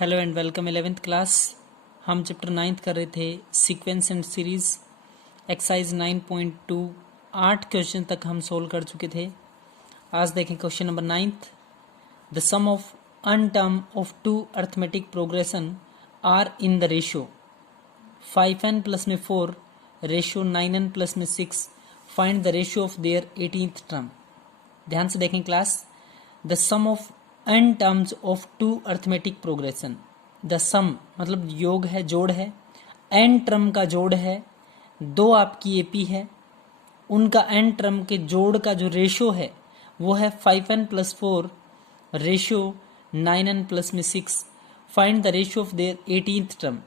Hello and welcome 11th class. हम chapter 9th कर रहे थे sequence and series exercise 9.2 8 question तक हम सोल्व कर चुके थे। आज देखें question number 9th। The sum of n term of two arithmetic progression are in the ratio 5n plus में 4 रेशियो 9n प्लस में 6 find the ratio of their 18th term. ध्यान से देखें class. The sum of n terms of two arithmetic progression. The सम मतलब योग है, जोड़ है। n टर्म का जोड़ है, दो आपकी एपी है, उनका n टर्म के जोड़ का जो रेशियो है वो है 5n plus 4 ratio 9n plus में 6 find the ratio of their 18th term.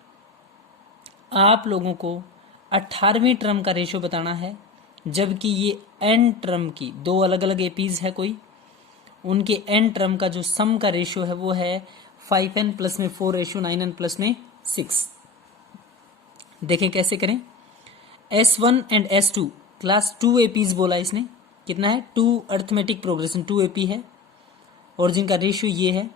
आप लोगों को 18वीं टर्म का रेशियो बताना है, जबकि ये n टर्म की दो अलग अलग एपीज है कोई, उनके n टर्म का जो सम का रेशियो है वो है 5n प्लस में 4 रेशियो 9n प्लस में 6। देखें कैसे करें। S1 and S2 class 2 APs बोला इसने, कितना है 2 अर्थमेटिक प्रोग्रेशन 2 एपी है और जिनका रेशियो ये है।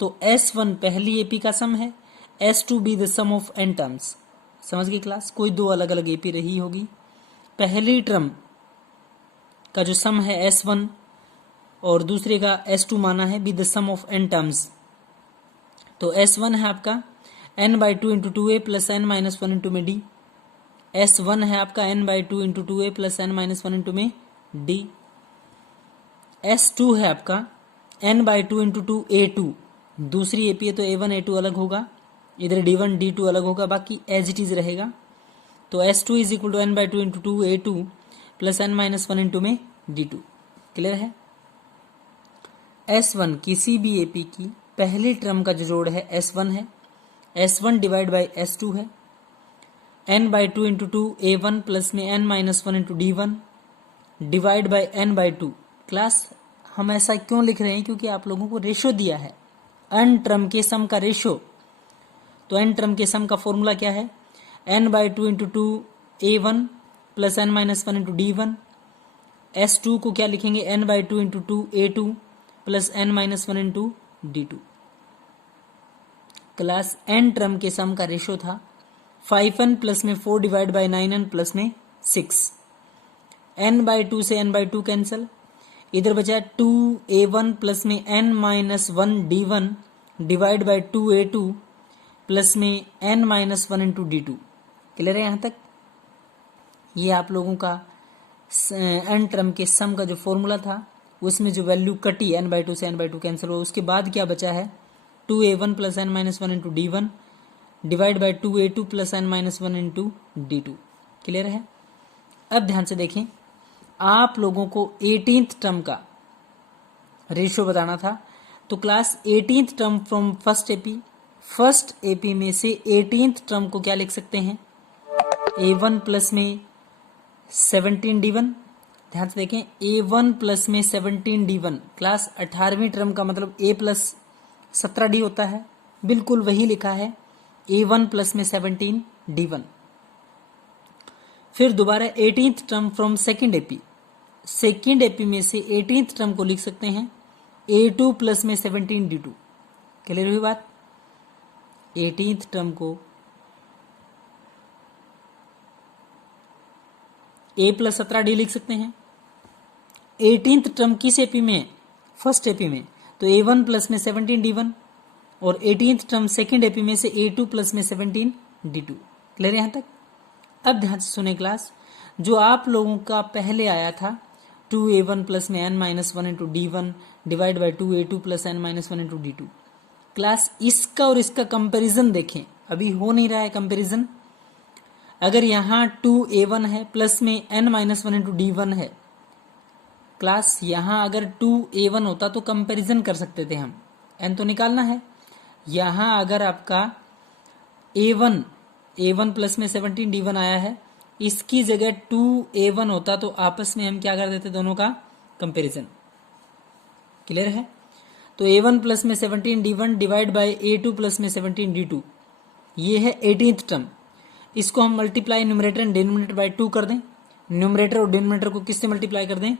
तो S1 पहली एपी का सम है, S2 be the sum of n terms. समझ गई क्लास। कोई दो अलग अलग एपी रही होगी, पहली टर्म का जो सम है S1 और दूसरे का S2 माना है be the sum of n terms. तो S1 है आपका n by 2 into 2a plus n minus 1 into में d। S1 है आपका n by 2 into 2a plus n minus 1 into में d। S2 है आपका n बाई 2 इंटू 2a2। दूसरी एपी है तो a1 a2 अलग होगा, इधर d1 d2 अलग होगा, बाकी एज इट इज रहेगा। तो S2 is equal to n by 2 into 2a2 plus n minus 1 into में d2। क्लियर है। S1 किसी भी एपी की पहली टर्म का जो जोड़ है S1 है, S1 डिवाइड बाई S2 है, n by 2 into 2 a1 plus में n minus 1 into d1 divide by n by 2। Class हम ऐसा क्यों लिख रहे हैं, क्योंकि आप लोगों को रेशो दिया है n टर्म के सम का रेशो। तो n टर्म के सम का फॉर्मूला क्या है, n बाई 2 इंटू 2 a1 प्लस n minus 1 into d1। S2 को क्या लिखेंगे, n by 2 into 2 a2 plus n minus 1 into d2। Class n term के सम का रेशो था 5n प्लस में 4 डिवाइड बाई 9n प्लस में 6। n बाई 2 से n बाई 2 कैंसिल, इधर बचा 2a1 प्लस में n minus 1 d1 divide by 2a2 plus में n minus 1 into d2। Clear है यहाँ तक। ये आप लोगों का n टर्म के सम का जो फॉर्मूला था, उसमें जो वैल्यू कटी n बाई 2 से n बाई 2 कैंसिल हुआ, उसके बाद क्या बचा है 2a1 plus n minus 1 into d1 divide by 2a2 plus n minus 1 into d2। Clear है। अब ध्यान से देखें, आप लोगों को 18th टर्म का रेशियो बताना था। तो class 18th term from first AP में से 18th टर्म को क्या लिख सकते हैं, a1 प्लस में 17 d1। ध्यान से देखें, a1 प्लस में 17 d1। क्लास 18वीं टर्म का मतलब a प्लस 17d होता है, बिल्कुल वही लिखा है a1 प्लस में 17 d1। फिर दोबारा 18th term from second AP में से 18th टर्म को लिख सकते हैं a2 प्लस में 17 d2। क्लियर हुई बात। 18th टर्म को a प्लस 17d लिख सकते हैं। 18th टर्म किस एपी में, फर्स्ट एपी में, तो a1 प्लस में 17 d1 और 18th टर्म सेकेंड एपी में से a2 प्लस में 17 d2। क्लियर यहाँ तक। अब ध्यान से सुने क्लास, जो आप लोगों का पहले आया था 2a1 प्लस में n minus 1 into d1 divide by 2a2 plus n minus 1 into d2। Class इसका और इसका कंपेरिजन देखें, अभी हो नहीं रहा है कंपेरिजन। अगर यहाँ 2a1 है प्लस में n माइनस 1 इंटू d1 है, क्लास यहाँ अगर 2a1 होता तो कंपैरिजन कर सकते थे हम, n तो निकालना है। यहाँ अगर आपका a1 प्लस में 17 d1 आया है, इसकी जगह 2a1 होता तो आपस में हम क्या कर देते, दोनों का कंपैरिजन। क्लियर है। तो a1 प्लस में 17 d1 divide by a2 plus में 17 d2, ये है 18th टर्म। इसको हम multiply numerator and denominator by 2 कर दें। न्यूमरेटर और डिनोमिनेटर को किससे मल्टीप्लाई कर दें,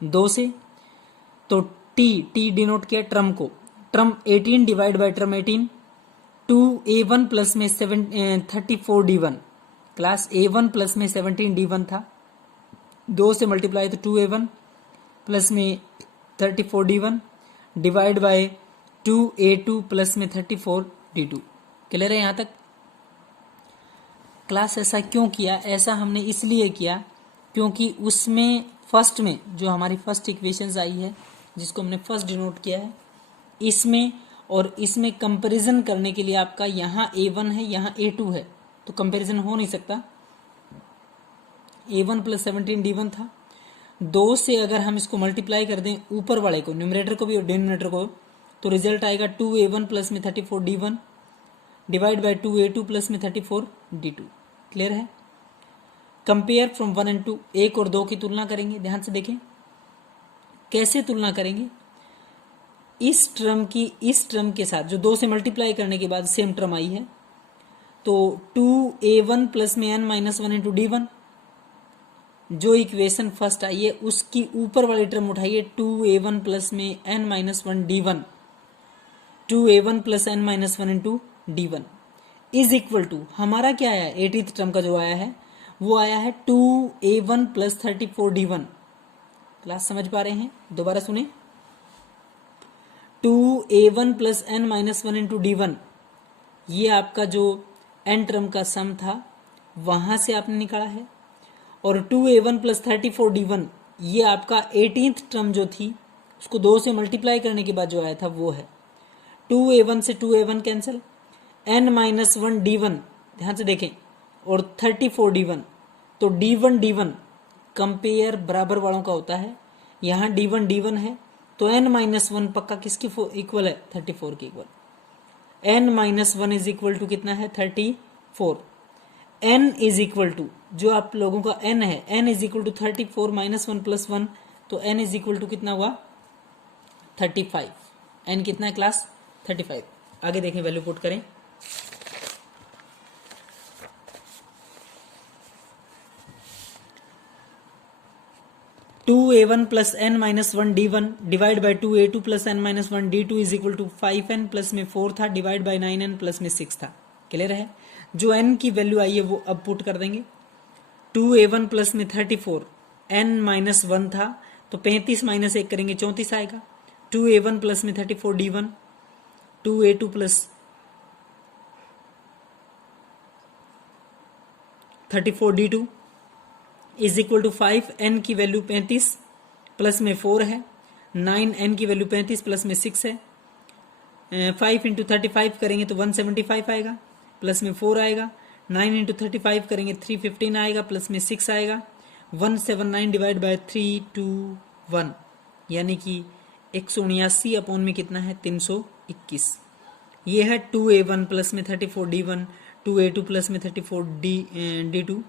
2 से। तो t डिनोट किया टर्म को, term 18 divide by term 18 2a1 plus में 34d1, क्लास a1 प्लस में 17d1 था, 2 से मल्टीप्लाई तो 2a1 प्लस में 34d1 divide by 2a2 plus में 34d2। क्लियर है यहाँ तक? क्लास ऐसा क्यों किया? ऐसा हमने इसलिए किया क्योंकि उसमें फर्स्ट में जो हमारी फर्स्ट इक्वेशंस आई है, जिसको हमने फर्स्ट डिनोट किया है, इसमें और इसमें कंपैरिजन करने के लिए आपका यहाँ a1 है, यहाँ a2 है, तो कंपैरिजन हो नहीं सकता। a1 प्लस 17d1 था, 2 से अगर हम इसको मल्टीप्लाई कर दें ऊपर वाले को, न्यूमरेटर को भी और डिनोमिनेटर को, तो रिजल्ट आएगा 2a1 प्लस में 34d1 divide by 2a2 plus में 34d2। क्लियर है? कंपेयर फ्रॉम 1 एंड 2, 1 और 2 की तुलना करेंगे। ध्यान से देखें कैसे तुलना करेंगे। इस टर्म की इस टर्म के साथ जो 2 से मल्टीप्लाई करने के बाद सेम टर्म आई है, तो 2a1 प्लस में n माइनस 1 इंटू d1, जो इक्वेशन फर्स्ट आई है उसकी ऊपर वाली टर्म उठाइए 2a1 प्लस में n minus 1 d1, 2a1 plus n minus 1 into d1 is equal to, हमारा क्या आया, 80th टर्म का जो आया है वो आया है 2a1 प्लस 34d1। क्लास समझ पा रहे हैं? दोबारा सुने, 2a1 plus n minus 1 into d1, ये आपका जो n टर्म का सम था वहां से आपने निकाला है, और 2a1 प्लस 34d1 ये आपका 18th टर्म जो थी उसको 2 से मल्टीप्लाई करने के बाद जो आया था वो है। 2a1 से 2a1 cancel, n minus 1 d1, ध्यान से देखें, और 34d1, तो d1 d1 कंपेयर बराबर वालों का होता है, यहाँ d1 d1 है तो n माइनस 1 पक्का किसकी इक्वल है, 34 के equal. n minus 1 is equal to कितना है, 34। n इज इक्वल टू, जो आप लोगों का n है, n is equal to 34 minus 1 plus 1, तो n इज इक्वल टू कितना हुआ, 35। n कितना है क्लास, 35। आगे देखें, वैल्यू पुट करें। टू a1 प्लस n minus 1 d1 divide by 2a2 plus n minus 1 d2 is equal to 5n plus में 4 था डिवाइड बाई 9n प्लस में 6 था। क्लियर है? जो n की वैल्यू आई है वो अब पुट कर देंगे। 2a1 प्लस में 34, n माइनस 1 था तो 35 माइनस 1 करेंगे 34 आएगा। 2a1 प्लस में 34 d1, 2a2 plus 34 d2 is equal to 5, n की वैल्यू 35 प्लस में 4 है, 9 n की वैल्यू 35 प्लस में 6 है, 5 इंटू 35 करेंगे तो 175 आएगा, प्लस में 4 आएगा, 9 इंटू 35 करेंगे 315 आएगा, प्लस में 6 आएगा, 179 डिवाइड बाय 321, यानी कि 179 अपॉन में कितना है, 321। ये है 2a1 प्लस में 34 d1, 2a2 प्लस में 34 d2।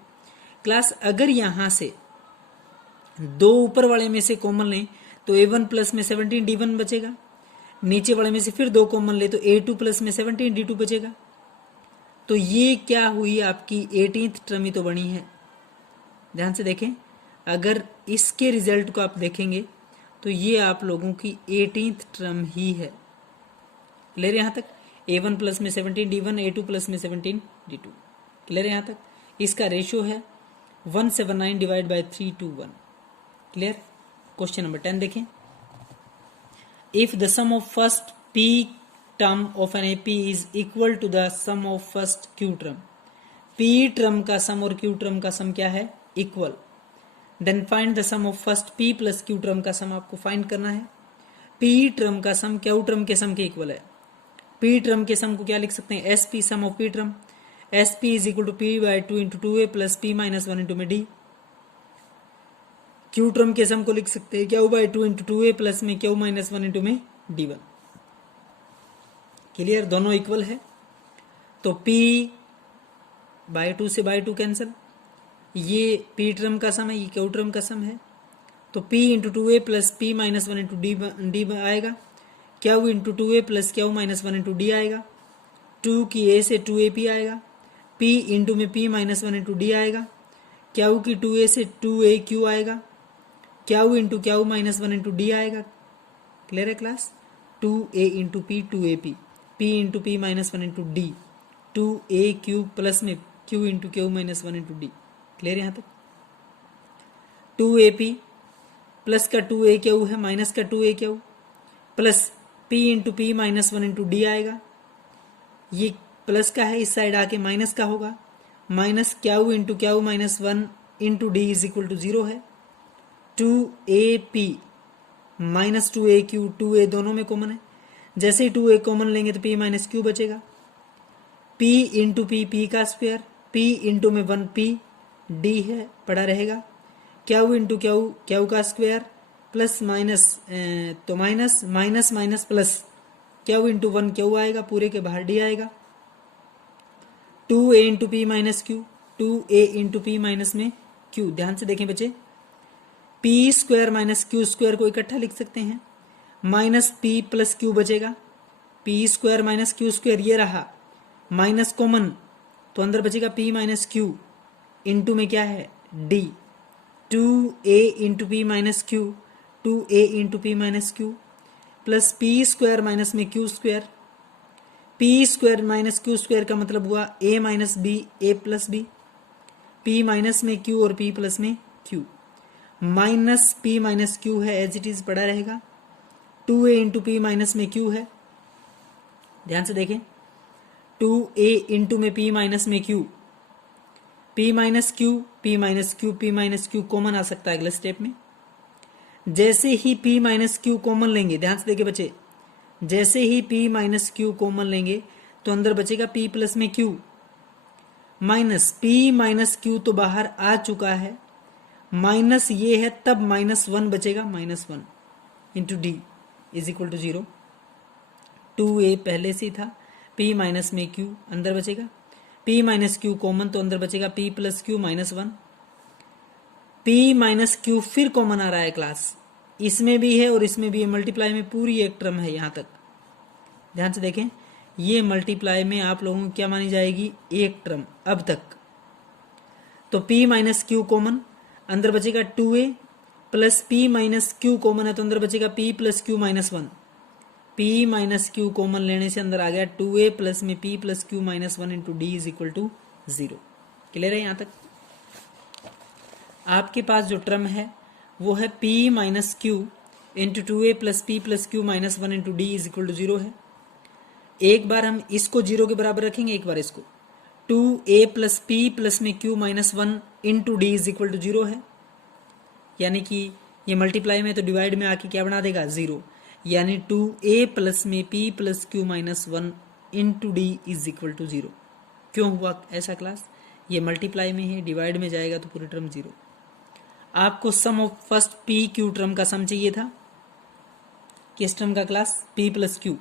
क्लास अगर यहां से दो ऊपर वाले में से कॉमन लें तो a1 प्लस में 17 d1 बचेगा, नीचे वाले में से फिर दो कॉमन ले तो a2 प्लस में 17 d2 बचेगा। तो ये क्या हुई, आपकी 18th टर्म ही तो बनी है। ध्यान से देखें, अगर इसके रिजल्ट को आप देखेंगे तो ये आप लोगों की 18th टर्म ही है। क्लियर यहाँ तक? a1 प्लस में 17 d1, a2 प्लस में 17 d2। क्लियर यहाँ तक? इसका रेशियो है 179 divide by 321। Clear? Question number 10 देखें। If the sum of first p term of an AP is equal to the sum of first q term, p term का sum और q term का sum क्या है, equal, then find the sum of first p plus q term का sum आपको find करना है। p term का सम q टर्म के सम के इक्वल है। p टर्म के सम को क्या लिख सकते हैं, sp sum of p term, sp is equal to p by 2 into 2a plus p minus 1 into में d। q टर्म के सम को लिख सकते हैं q by 2 into 2a plus में q माइनस 1 इंटू में d1। क्लियर? दोनों equal है तो p बाई 2 से बाई 2 कैंसिल, ये p टर्म का सम है, ये q टर्म का सम है, तो p into 2a plus p minus 1 into d आएगा, q into 2a plus q minus 1 into d आएगा, 2 की a से 2ap आएगा, p इंटू में p माइनस 1 इंटू d आएगा, q की 2a से 2aq आएगा, q into q minus 1 into d आएगा। क्लियर है class? 2a into p 2ap, P into P minus one into D, 2a Q plus में q into Q minus one into D. Clear यहाँ तक? 2ap plus का 2a Q है minus का 2a Q plus p into P minus one into D आएगा। ये plus का है, इस साइड आके माइनस का होगा, minus Q into Q minus one into D is equal to 0 है। 2ap minus 2a Q, 2a दोनों में कॉमन है, जैसे ही 2a कॉमन लेंगे तो p माइनस क्यू बचेगा। p इंटू पी का स्क्वायर, p इंटू में 1p, d है पड़ा रहेगा, क्यू इंटू क्यू का स्क्वायर प्लस माइनस तो minus minus minus plus Q into 1 Q आएगा, पूरे के बाहर d आएगा। 2a into P minus Q, 2a into P minus में q। ध्यान से देखें बच्चे, P square minus Q square को इकट्ठा लिख सकते हैं, माइनस पी प्लस क्यू बचेगा, P square minus Q square ये रहा, माइनस कॉमन तो अंदर बचेगा पी माइनस क्यू, इंटू में क्या है D. 2a into P minus Q, 2a into P minus Q plus P square minus में Q square, P square minus Q square का मतलब हुआ a minus B, A plus B, p minus में q और p plus में q, minus p minus q है as it is पड़ा रहेगा। 2a इंटू पी माइनस में q है, ध्यान से देखें, 2a इंटू में p माइनस में q, p minus q, p minus q, p minus q common आ सकता है अगले स्टेप में। जैसे ही p माइनस q कॉमन लेंगे, ध्यान से देखिए बच्चे, जैसे ही p माइनस q कॉमन लेंगे तो अंदर बचेगा p प्लस में q, minus p minus q तो बाहर आ चुका है, माइनस ये है तब माइनस 1 बचेगा, minus 1 into D is equal to 0। 2a पहले से था, p माइनस में q अंदर बचेगा, p माइनस q कॉमन तो अंदर बचेगा p plus q minus 1, p minus q फिर कॉमन आ रहा है क्लास, इसमें भी है और इसमें भी है, मल्टीप्लाई में पूरी एक टर्म है यहाँ तक। ध्यान से देखें, ये मल्टीप्लाई में आप लोगों को क्या मानी जाएगी, एक टर्म अब तक। तो p माइनस q कॉमन, अंदर बचेगा 2a plus p minus q common है तो अंदर बचेगा p plus q minus 1, p minus q common लेने से अंदर आ गया 2a प्लस में p plus q minus 1 into D is equal to 0। Clear है यहाँ तक? आपके पास जो टर्म है वो है p minus q into 2a plus p plus q minus 1 into D is equal to 0 है। एक बार हम इसको 0 के बराबर रखेंगे, एक बार इसको 2a प्लस p प्लस में q minus 1 into D is equal to 0 है, यानी कि ये मल्टीप्लाई में तो डिवाइड में आके क्या बना देगा 0, यानी 2a प्लस में p plus q minus 1 into D is equal to 0। क्यों हुआ ऐसा क्लास? ये मल्टीप्लाई में है, डिवाइड में जाएगा तो पूरी टर्म 0। आपको sum of first p q term का सम चाहिए था, किस टर्म का class? p plus q,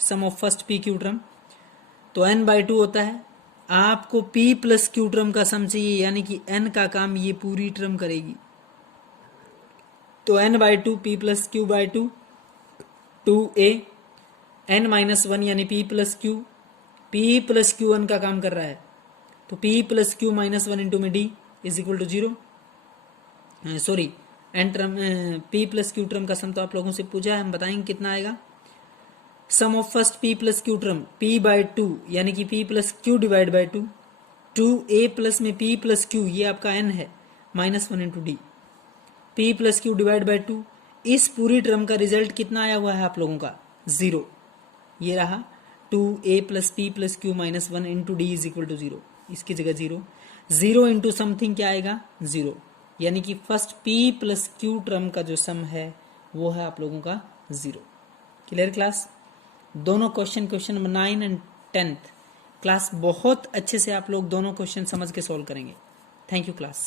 sum of first p q term, तो n/2 होता है। आपको p प्लस q टर्म का सम चाहिए, यानी कि n का काम ये पूरी टर्म करेगी, तो n/2 p plus q/2, 2a, n minus 1 यानी p plus q, p plus q n का काम कर रहा है, तो p plus q minus 1 into में d is equal to 0। Sorry, n term p plus q term का सम तो आप लोगों से पूछा है, हम बताएंगे कितना आएगा। Sum of first p plus q term p/2 यानी कि p plus q divide by 2, 2a plus में p प्लस q ये आपका n है minus 1 into D, p plus q divide by 2, इस पूरी टर्म का रिजल्ट कितना आया हुआ है आप लोगों का 0, ये रहा 2a plus p plus q minus 1 into D is equal to 0, इसकी जगह 0, 0 इंटू समथिंग क्या आएगा 0, यानी कि first p plus q term का जो सम है वो है आप लोगों का 0। Clear class? दोनों question number 9 and 10th class बहुत अच्छे से आप लोग दोनों क्वेश्चन समझ के सॉल्व करेंगे। Thank you class.